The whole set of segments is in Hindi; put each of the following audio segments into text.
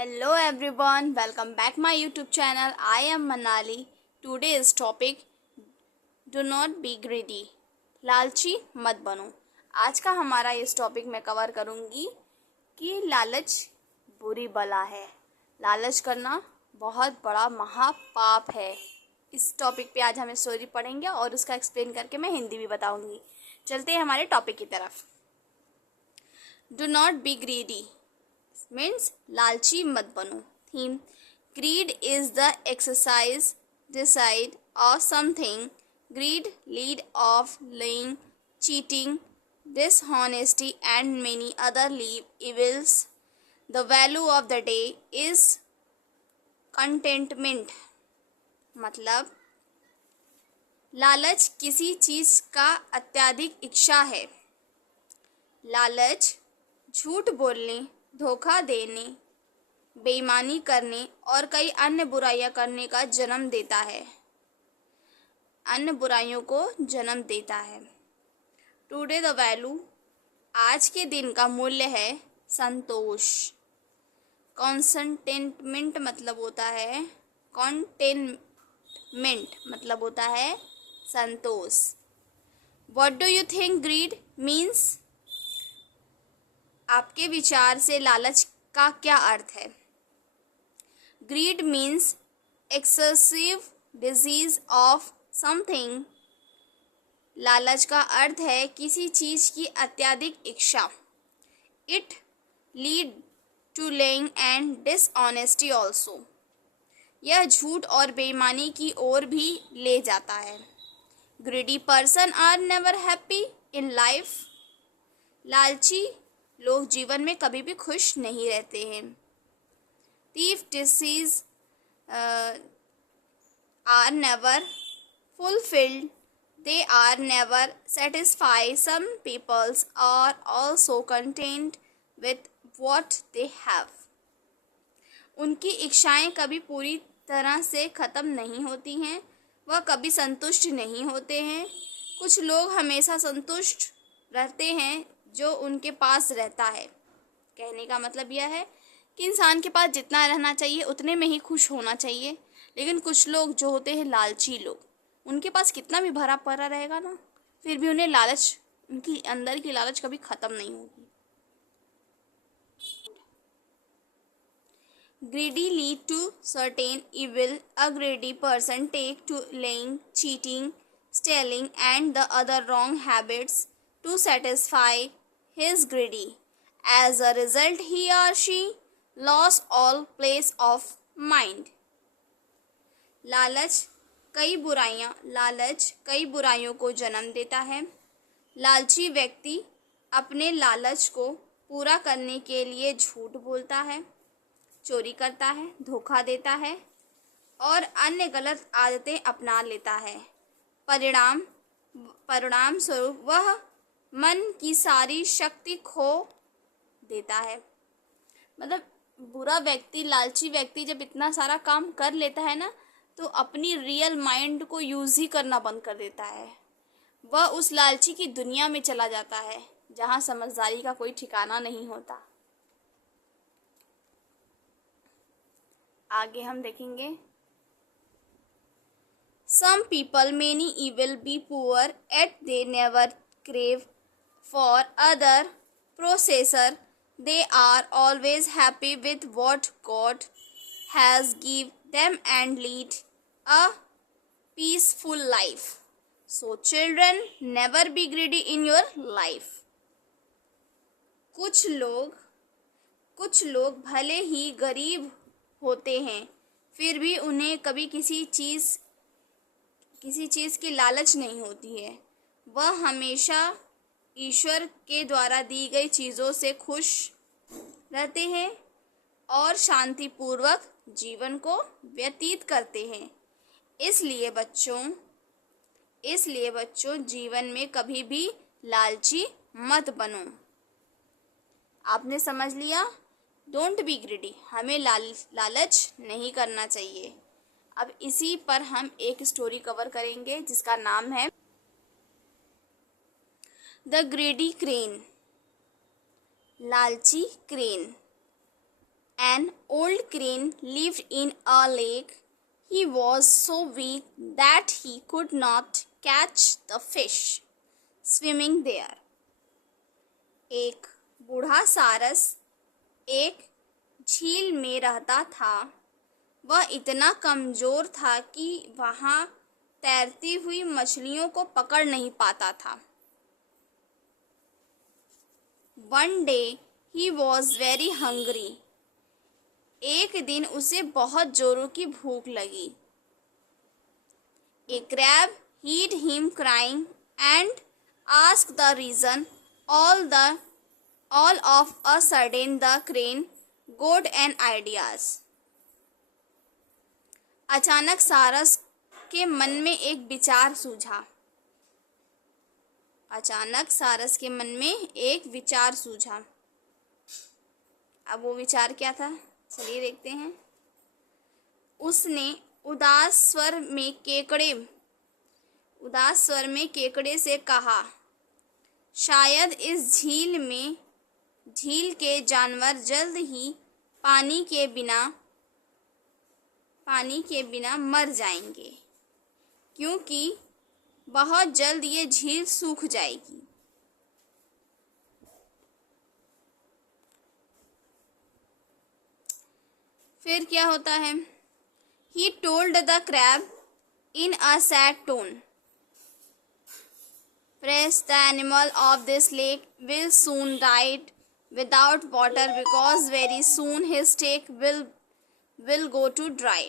Hello everyone, welcome back my YouTube channel. I am Manali. Today's topic, do not be greedy. लालची मत बनो। आज का हमारा इस टॉपिक में कवर करूँगी कि लालच बुरी बला है। लालच करना बहुत बड़ा महापाप है। इस टॉपिक पे आज हम स्टोरी पढ़ेंगे और उसका एक्सप्लेन करके मैं हिंदी भी बताऊँगी। चलते हैं हमारे टॉपिक की तरफ। Do not be greedy means लालची मत बनो। Theme, greed is the excessive desire of something. Greed lead of lying, cheating, dishonesty and many other evils. The value of the day is contentment. मतलब लालच किसी चीज का अत्यधिक इच्छा है। लालच झूठ बोलने, धोखा देने, बेईमानी करने और कई अन्य बुराइयां करने का जन्म देता है। अन्य बुराइयों को जन्म देता है। टुडे द वैल्यू, आज के दिन का मूल्य है संतोष। कॉन्टेंटमेंट मतलब होता है संतोष। What do you think greed means? आपके विचार से लालच का क्या अर्थ है? Greed means excessive desire of something. लालच का अर्थ है किसी चीज की अत्यधिक इच्छा। It lead to lying and dishonesty also. यह झूठ और बेईमानी की ओर भी ले जाता है। Greedy person are never happy in life. लालची लोग जीवन में कभी भी खुश नहीं रहते हैं। Thief disease are never fulfilled. They are never satisfied. Some peoples are also content with what they have. उनकी इच्छाएं कभी पूरी तरह से ख़त्म नहीं होती हैं। वह कभी संतुष्ट नहीं होते हैं। कुछ लोग हमेशा संतुष्ट रहते हैं जो उनके पास रहता है। कहने का मतलब यह है कि इंसान के पास जितना रहना चाहिए उतने में ही खुश होना चाहिए। लेकिन कुछ लोग जो होते हैं लालची लोग, उनके पास कितना भी भरा पड़ा रहेगा ना, फिर भी उन्हें लालच, उनकी अंदर की लालच कभी खत्म नहीं होगी। Greedy lead to certain evil. A greedy person take to lying, cheating, stealing and the other wrong habits to satisfy his greedy. As a result, he or she lost all place of mind. लालच कई बुराइयों को जन्म देता है। लालची व्यक्ति अपने लालच को पूरा करने के लिए झूठ बोलता है, चोरी करता है, धोखा देता है और अन्य गलत आदतें अपना लेता है। परिणाम स्वरूप वह मन की सारी शक्ति खो देता है। मतलब बुरा व्यक्ति, लालची व्यक्ति जब इतना सारा काम कर लेता है ना, तो अपनी रियल माइंड को यूज ही करना बंद कर देता है। वह उस लालची की दुनिया में चला जाता है जहां समझदारी का कोई ठिकाना नहीं होता। आगे हम देखेंगे। Some people many evil be poor yet they never crave for other processor. They are always happy with what God has give them and lead a peaceful life. So children, never be greedy in your life. कुछ लोग भले ही गरीब होते हैं, फिर भी उन्हें कभी किसी चीज़ की लालच नहीं होती है। वह हमेशा ईश्वर के द्वारा दी गई चीज़ों से खुश रहते हैं और शांतिपूर्वक जीवन को व्यतीत करते हैं। इसलिए बच्चों जीवन में कभी भी लालची मत बनो। आपने समझ लिया? डोंट बी ग्रीडी, हमें लालच नहीं करना चाहिए। अब इसी पर हम एक स्टोरी कवर करेंगे जिसका नाम है द ग्रीडी क्रेन। लालची crane. An old crane lived in a lake. He was so weak that he could not catch the fish swimming there. एक बूढ़ा सारस एक झील में रहता था। वह इतना कमजोर था कि वहाँ तैरती हुई मछलियों को पकड़ नहीं पाता था। One day he was very hungry. एक दिन उसे बहुत जोरों की भूख लगी। A crab heard him crying and asked the reason. All of a sudden the crane got an ideas. अचानक सारस के मन में एक विचार सूझा। अचानक सारस के मन में एक विचार सूझा। अब वो विचार क्या था, चलिए देखते हैं। उसने उदास स्वर में केकड़े से कहा, शायद इस झील के जानवर जल्द ही पानी के बिना मर जाएंगे, क्योंकि बहुत जल्द ये झील सूख जाएगी। फिर क्या होता है? He told the crab in a sad tone, "Fresh, the animal of this lake will soon die without water because very soon his stake will go to dry."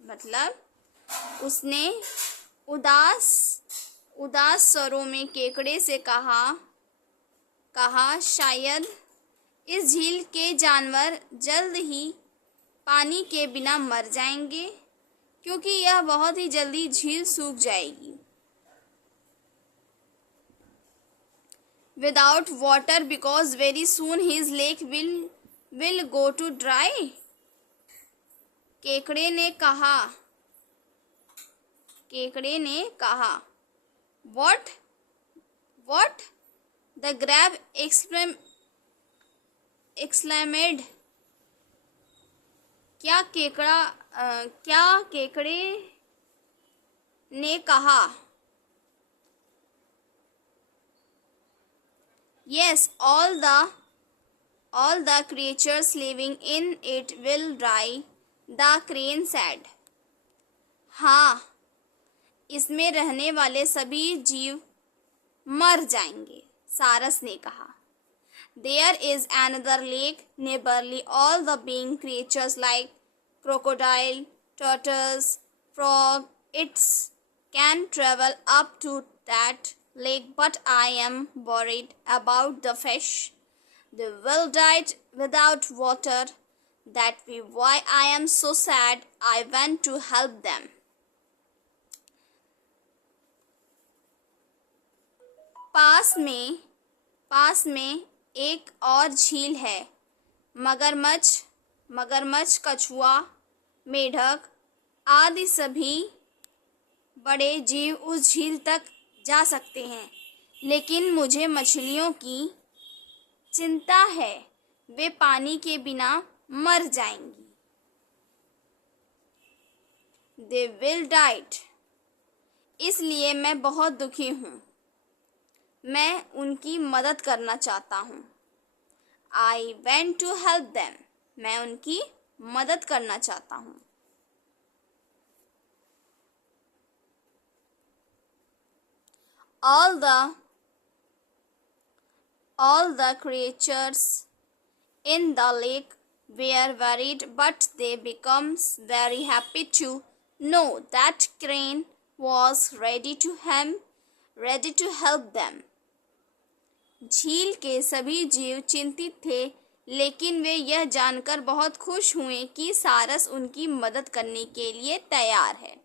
मतलब उसने उदास स्वरों में केकड़े से कहा शायद इस झील के जानवर जल्द ही पानी के बिना मर जाएंगे, क्योंकि यह बहुत ही जल्दी झील सूख जाएगी। Without water because very soon his lake will go to dry. केकड़े ने कहा What? The crab exclaimed. क्या केकड़े ने कहा? Yes, all the creatures living in it will die, the crane said. हाँ, इसमें रहने वाले सभी जीव मर जाएंगे, सारस ने कहा। There is another lake nearby. All the being creatures like crocodile, turtles, frog, its can travel up to that lake, but I am worried about the fish. They will die without water. That be why I am so sad. I want to help them. पास में एक और झील है। मगरमच्छ, कछुआ, मेढक आदि सभी बड़े जीव उस झील तक जा सकते हैं, लेकिन मुझे मछलियों की चिंता है, वे पानी के बिना मर जाएंगी। They will die. इसलिए मैं बहुत दुखी हूँ। मैं उनकी मदद करना चाहता हूँ। I want to help them. मैं उनकी मदद करना चाहता हूँ। All the creatures in the lake were worried, but they became very happy to know that crane was ready to help them. झील के सभी जीव चिंतित थे, लेकिन वे यह जानकर बहुत खुश हुए कि सारस उनकी मदद करने के लिए तैयार है।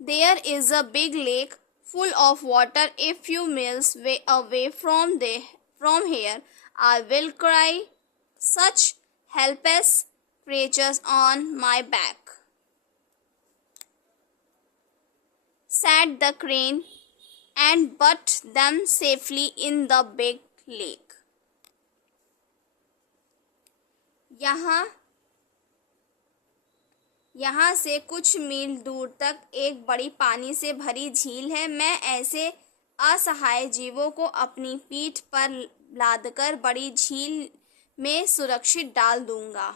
There is a big lake full of water a few miles away from here. I will carry such helpless creatures on my back, said the crane, and put them safely in the big lake. यहाँ यहाँ से कुछ मील दूर तक एक बड़ी पानी से भरी झील है। मैं ऐसे असहाय जीवों को अपनी पीठ पर लादकर बड़ी झील में सुरक्षित डाल दूंगा,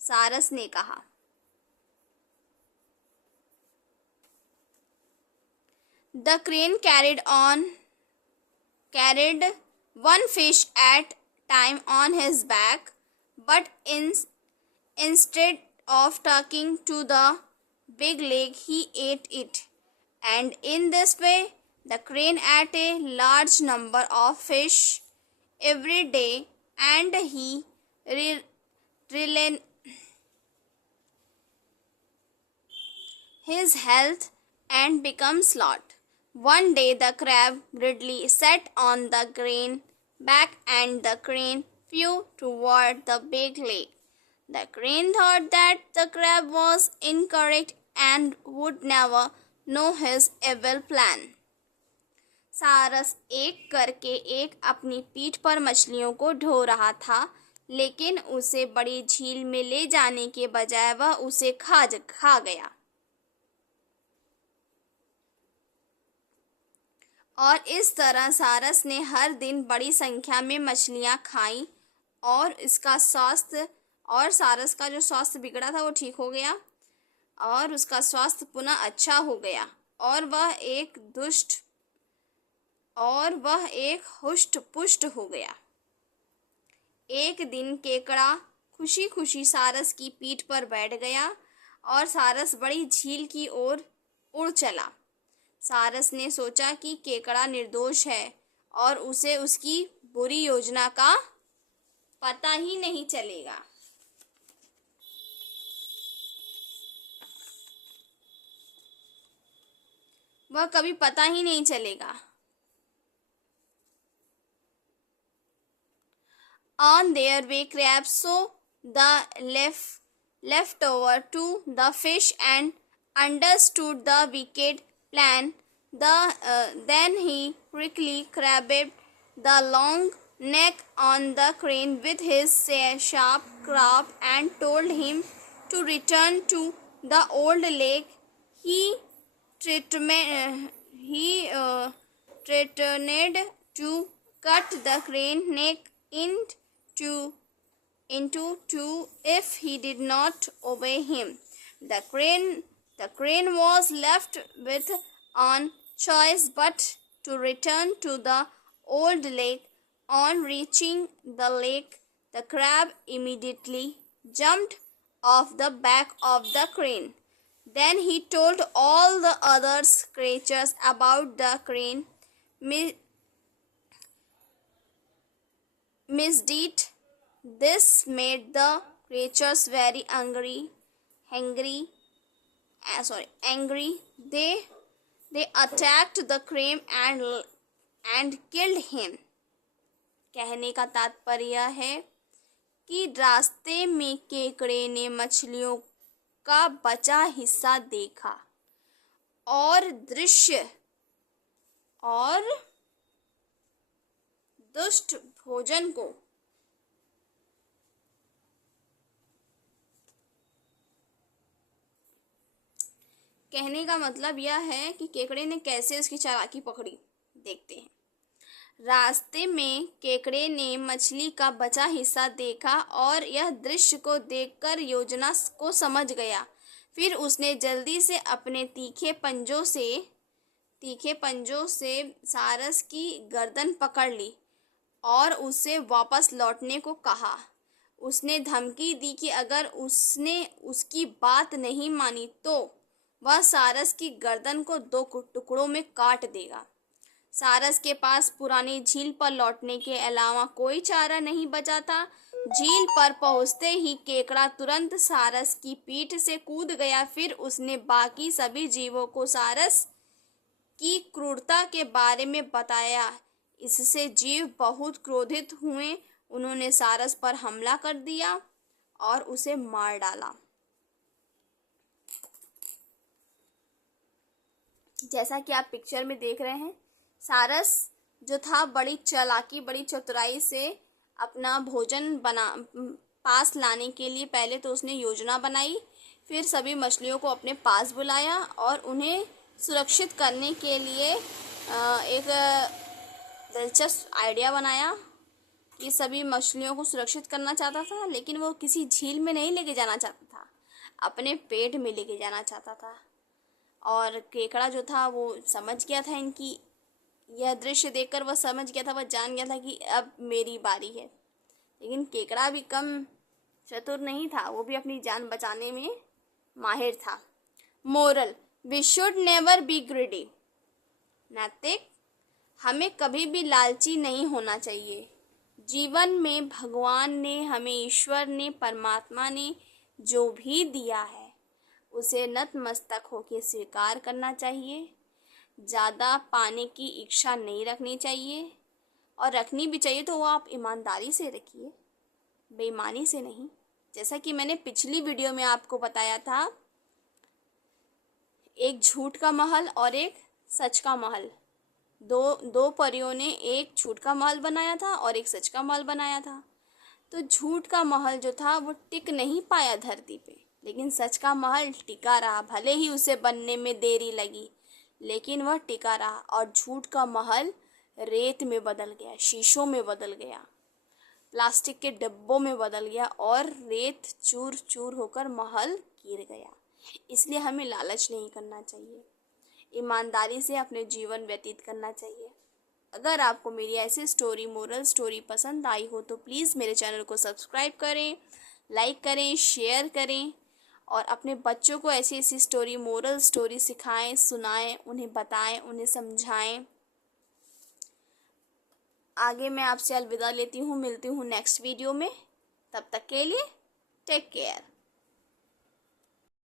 सारस ने कहा। The crane carried one fish at time on his back, but instead of taking to the big lake, he ate it. And in this way, the crane ate a large number of fish every day, and he relented his health and became sloth. One day the crab greedily sat on the crane back and the crane flew toward the big lake. The crane thought that the crab was incorrect and would never know his evil plan. सारस एक करके एक अपनी पीठ पर मछलियों को ढो रहा था, लेकिन उसे बड़ी झील में ले जाने के बजाय वह उसे खा गया। और इस तरह सारस ने हर दिन बड़ी संख्या में मछलियां खाईं और सारस का जो स्वास्थ्य बिगड़ा था वो ठीक हो गया और उसका स्वास्थ्य पुनः अच्छा हो गया और वह एक हुष्ट पुष्ट हो गया। एक दिन केकड़ा खुशी खुशी सारस की पीठ पर बैठ गया और सारस बड़ी झील की ओर उड़ चला। सारस ने सोचा कि केकड़ा निर्दोष है और उसे उसकी बुरी योजना का पता ही नहीं चलेगा। वह कभी पता ही नहीं चलेगा। On their way, crabs saw the leftover to the fish and understood the wicked plan. Then he quickly grabbed the long neck on the crane with his sharp crop and told him to return to the old lake. He threatened to cut the crane neck into two if he did not obey him. The crane was left with no choice but to return to the old lake. On reaching the lake, the crab immediately jumped off the back of the crane. Then he told all the other creatures about the crane misdeed. This made the creatures very angry. They attacked the crane and killed him. कहने का तात्पर्य है कि रास्ते में केकड़े ने मछलियों का बचा हिस्सा देखा और दुष्ट भोजन को कहने का मतलब यह है कि केकड़े ने कैसे उसकी चालाकी पकड़ी। देखते हैं। रास्ते में केकड़े ने मछली का बचा हिस्सा देखा और यह दृश्य को देखकर योजना को समझ गया। फिर उसने जल्दी से अपने तीखे पंजों से सारस की गर्दन पकड़ ली और उसे वापस लौटने को कहा। उसने धमकी दी कि अगर उसने उसकी बात नहीं मानी तो वह सारस की गर्दन को 2 टुकड़ों में काट देगा। सारस के पास पुरानी झील पर लौटने के अलावा कोई चारा नहीं बचा था। झील पर पहुंचते ही केकड़ा तुरंत सारस की पीठ से कूद गया। फिर उसने बाकी सभी जीवों को सारस की क्रूरता के बारे में बताया। इससे जीव बहुत क्रोधित हुए। उन्होंने सारस पर हमला कर दिया और उसे मार डाला। जैसा कि आप पिक्चर में देख रहे हैं, सारस जो था बड़ी चालाकी बड़ी चतुराई से अपना भोजन पास लाने के लिए पहले तो उसने योजना बनाई, फिर सभी मछलियों को अपने पास बुलाया और उन्हें सुरक्षित करने के लिए एक दिलचस्प आइडिया बनाया कि सभी मछलियों को सुरक्षित करना चाहता था, लेकिन वो किसी झील में नहीं लेके जाना चाहता था, अपने पेट में लेके जाना चाहता था। और केकड़ा जो था वो समझ गया था इनकी यह दृश्य देखकर, वह समझ गया था, वह जान गया था कि अब मेरी बारी है। लेकिन केकड़ा भी कम चतुर नहीं था, वो भी अपनी जान बचाने में माहिर था। Moral, we should never be greedy. नैतिक, हमें कभी भी लालची नहीं होना चाहिए। जीवन में भगवान ने हमें, ईश्वर ने, परमात्मा ने जो भी दिया है उसे नतमस्तक होकर स्वीकार करना चाहिए। ज़्यादा पाने की इच्छा नहीं रखनी चाहिए, और रखनी भी चाहिए तो वो आप ईमानदारी से रखिए, बेईमानी से नहीं। जैसा कि मैंने पिछली वीडियो में आपको बताया था, एक झूठ का महल और एक सच का महल, दो परियों ने एक झूठ का महल बनाया था और एक सच का महल बनाया था। तो झूठ का महल जो था वो टिक नहीं पाया धरती पे, लेकिन सच का महल टिका रहा। भले ही उसे बनने में देरी लगी, लेकिन वह टिका रहा। और झूठ का महल रेत में बदल गया, शीशों में बदल गया, प्लास्टिक के डब्बों में बदल गया, और रेत चूर चूर होकर महल गिर गया। इसलिए हमें लालच नहीं करना चाहिए, ईमानदारी से अपने जीवन व्यतीत करना चाहिए। अगर आपको मेरी ऐसी स्टोरी, मोरल स्टोरी पसंद आई हो तो प्लीज़ मेरे चैनल को सब्सक्राइब करें, लाइक करें, शेयर करें, और अपने बच्चों को ऐसी ऐसी स्टोरी, मोरल स्टोरी सिखाएं, सुनाएं, उन्हें बताएं, उन्हें समझाएं। आगे मैं आपसे अलविदा लेती हूँ, मिलती हूँ नेक्स्ट वीडियो में। तब तक के लिए टेक केयर।